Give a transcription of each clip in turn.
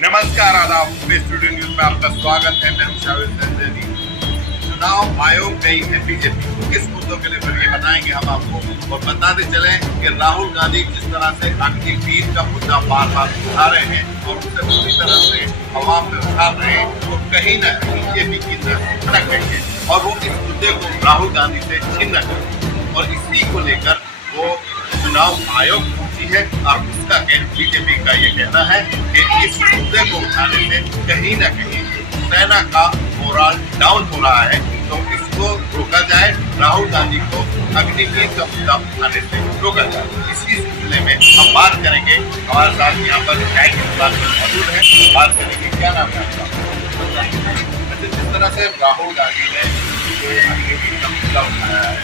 नमस्कार, आदाब। Studio news में आपका स्वागत है। मैं हूं शाविर सैदी। चुनाव आयोग गई है बीजेपी, किस मुद्दों के लिए ये बताएंगे हम आपको। और बताते चले कि राहुल गांधी जिस तरह से अग्निवीर का मुद्दा बार बार उठा रहे हैं और उसे पूरी तरह से हवा में उठा रहे हैं, तो कहीं न कहीं बीजेपी की तरफ भटक रही है और वो इस मुद्दे को राहुल गांधी से छीन रहे हैं। और इसी को लेकर वो चुनाव आयोग पहुंची है और उसका बीजेपी का ये कहना है कि इस मुद्दे को उठाने से कहीं न कहीं सेना का मोरल डाउन हो रहा है, तो इसको रोका जाए, राहुल गांधी को अग्निवीर का मुद्दा उठाने से रोका जाए। इसी सिलसिले में हम बात करेंगे। हमारे साथ यहाँ पर चाय की दुकान पर मौजूद है, बात करेंगे। क्या नाम है आपका? जिस तरह से राहुल गांधी ने अग्निवीर का मुद्दा उठाया है,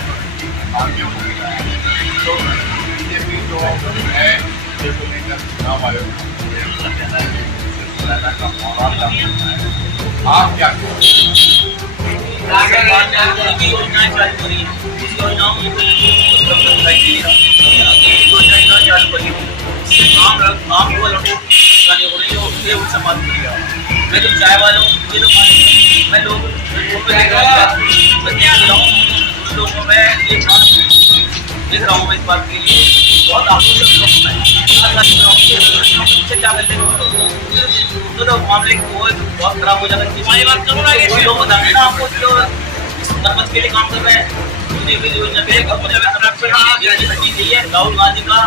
आगे हो गया है, तो बीजेपी जो है को लेकर चुनाव आयोग का कहना है सेना का मोरल डाउन होता है। आप क्या योजनाएं चालू करी है, उस योजनाओं में योजना चालू करी आम युवा लोगों हो रही है, उससे उनसे बात करिएगा। मैं तो चाय वाला हूँ, मुझे तो मैं लोगों में देख रहा हूँ मैं इस बात के लिए बहुत आक्रोशित क्या करते तो मामले को बहुत खराब हो जाता है। लोग बताएंगे ना आपको जो सरपंच के लिए काम कर रहे हैं, राहुल गांधी का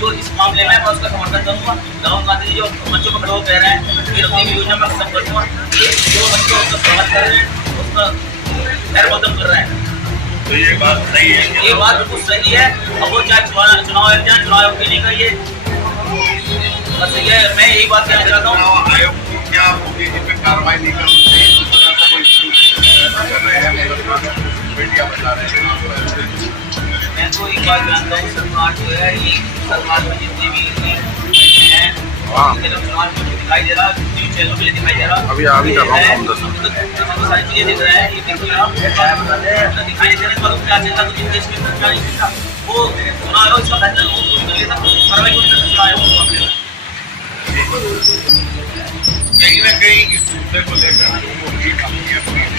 जो इस मामले में मैं उसका समर्थन करूँगा। राहुल गांधी जो बच्चों को खड़ा कह रहे हैं कि अपनी योजना में खत्म करूँगा, जो बच्चे उसका समर्थन कर रहे हैं उसका खैर मदद कर रहे हैं, तो ये बात सही है? ये बात बिल्कुल सही है। अब वो चाहे चुनाव आयोग जाए, चुनाव आयोग के नहीं कहिए, बस ये मैं यही बात कहना चाहता हूँ। चुनाव आयोग को क्या बीजेपी पे कार्रवाई नहीं कर रहे हैं, मीडिया बता रहे हैं। मैं तो एक बात जानता हूँ, सरकार जो है ये सरकार में जितने भी हैं समाज में दिखाई दे रहा, चैनलों में दिखाई दे रहा, अभी कर रहा हूँ सारी चीजें दिख रहे हैं। ये देखिए आप दिखाई देने पर क्या चलता तो जिस देश में क्या नहीं चलता वो चुनाव आयोग इसका फैसला कार्रवाई को चुनाव आयोग कहीं न कहीं इस मुद्दे को लेकर लोगों की अपनी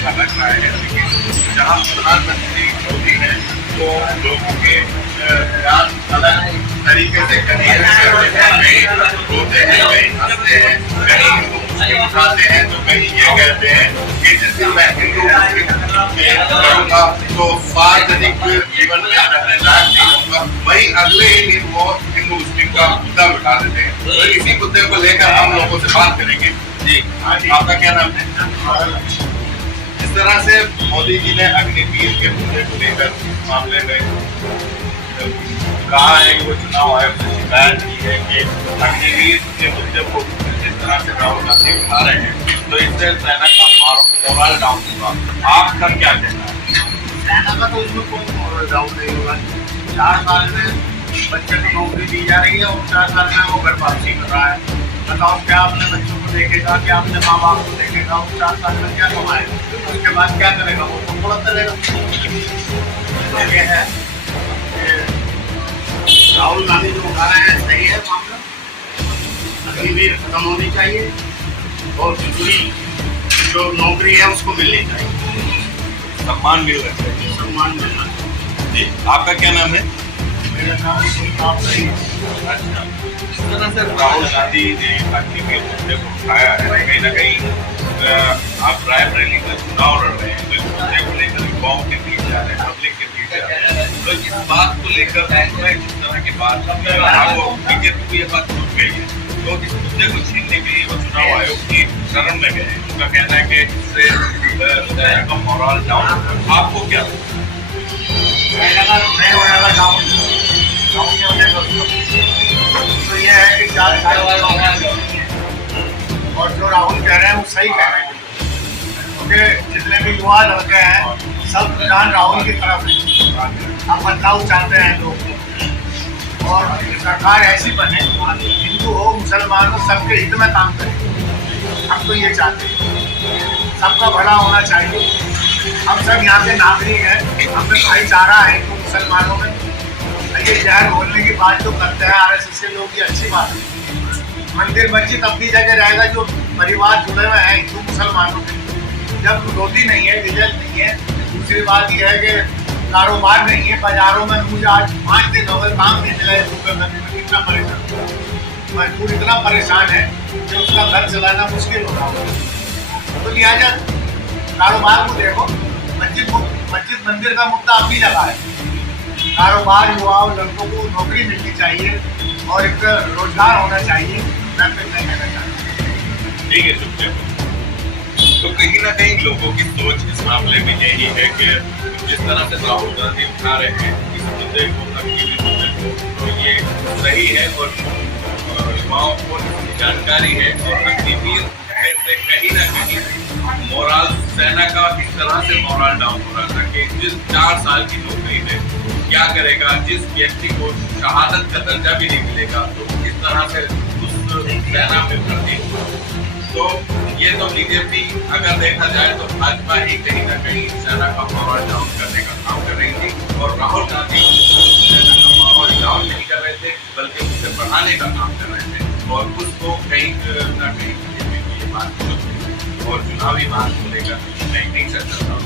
लग रहा है, लेकिन जहाँ प्रधानमंत्री मोदी हैं वो लोगों के अलग तरीके से कहीं रोते हैं, कहीं हंसते हैं, कहीं मुस्लिम उठाते हैं, तो कहीं ये कहते हैं कि जिस दिन मैं हिंदू करूँगा तो सार्वजनिक जीवन में रहने लायक नहीं होगा, वहीं अगले ही दिन वो हिंदू मुस्लिम का मुद्दा उठा देते हैं। तो इसी मुद्दे को लेकर हम लोगों से बात करेंगे। जी, आपका क्या नाम है? इस तरह से मोदी जी ने अग्निवीर के मुद्दे को लेकर मामले में कहा है कि वो चुनाव आयोग से शिकायत की है कि अग्निवीर के मुद्दे को जिस तरह से राहुल गांधी उठा रहे हैं, तो इससे सेना का मोरल डाउन होगा। आपका क्या कहना है? सेना का तो उसमें कोई मोरल डाउन नहीं होगा। 4 साल में बच्चे को नौकरी दी जा रही है और 4 साल में वो घर वापसी कर रहा है। बताओ क्या अपने बच्चों को देखेगा, क्या अपने माँ बाप को देखेगा? वो 4 साल में क्या कमाएगा, उसके बाद क्या करेगा? वो तो थोड़ा चलेगा। ये है राहुल गांधी जो उठा रहे हैं सही है मामला, अग्निवीर खत्म होनी चाहिए और दूसरी जो नौकरी है उसको मिलनी चाहिए, सम्मान मिल रहा है, सम्मान मिलना चाहिए। जी, आपका क्या नाम है? मेरा नाम सुल्तान सही है। अच्छा, इस तरह से राहुल गांधी ने अग्निवीर मुद्दे को उठाया है, कहीं न कहीं आप रायबरेली में चुनाव लड़ रहे हैं, तो इस मुद्दे को लेकर युवाओं के बीच जा रहे हैं, पब्लिक के बीच जा रहे हैं, तो इस बात को लेकर जिस तरह की बात बीजेपी को ये बात छूट गई है, तो इस मुद्दे को छीनने के लिए वो चुनाव आयोग की शरण में गए हैं। उनका कहना है कि इससे सेना का मोरल डाउन। आपको क्या तो ये है कि 4 साल और जो राहुल कह रहे हैं वो सही कह रहे हैं, क्योंकि जितने भी युवा लड़के हैं सब रुझान राहुल की तरफ है। हम बदलाव चाहते हैं लोग और सरकार ऐसी बने, हिंदू हो मुसलमान हो सबके हित में काम करे। हम तो ये चाहते हैं सबका भला होना चाहिए। हम सब यहाँ के नागरिक हैं, हमें भाईचारा है हिंदू मुसलमानों में। ये जहर बोलने की बात जो करते हैं आरएसएस के लोग, ये अच्छी बात है। मंदिर मस्जिद अपनी जगह रहेगा, जो परिवार जुड़े हुए हैं हिंदू मुसलमानों के, जब रोटी नहीं है, डीजल नहीं है, दूसरी बात यह है कि कारोबार नहीं है बाजारों में। मुझे आज 5 दिन हो गए काम नहीं मिला है, रुपये करने में कितना परेशान, मजदूर इतना परेशान है कि उसका घर चलाना मुश्किल हो रहा है। तो लिहाजा कारोबार को देखो, मस्जिद मंदिर का मुद्दा अपनी जगह है, कारोबार युवाओं लड़कों को नौकरी मिलनी चाहिए और एक रोजगार होना चाहिए, मैं फिर नहीं कहना चाहता। ठीक है, शुक्रिया। तो कहीं ना कहीं लोगों की सोच इस मामले में यही है कि जिस तरह से राहुल गांधी उठा रहे हैं इस मुद्दे को, तकनीकी मुद्दे को, तो ये सही है और युवाओं को जानकारी है और तकनीकी से कहीं ना कहीं मोरल सेना का इस तरह से मोरल डाउन हो रहा था कि जिस 4 साल की नौकरी है क्या करेगा, जिस व्यक्ति को शहादत का दर्जा भी नहीं मिलेगा तो किस तरह से उस सेना में भर्ती होगा। तो ये तो बीजेपी अगर देखा जाए तो भाजपा ही कहीं ना कहीं सेना का मोरल डाउन करने का काम कर रही थी और राहुल गांधी सेना का मोरल डाउन नहीं कर रहे थे बल्कि उसे बढ़ाने का काम कर रहे थे और उसको कहीं ना कहीं बीजेपी की ये बात और चुनावी बात को लेकर नहीं चल रहा।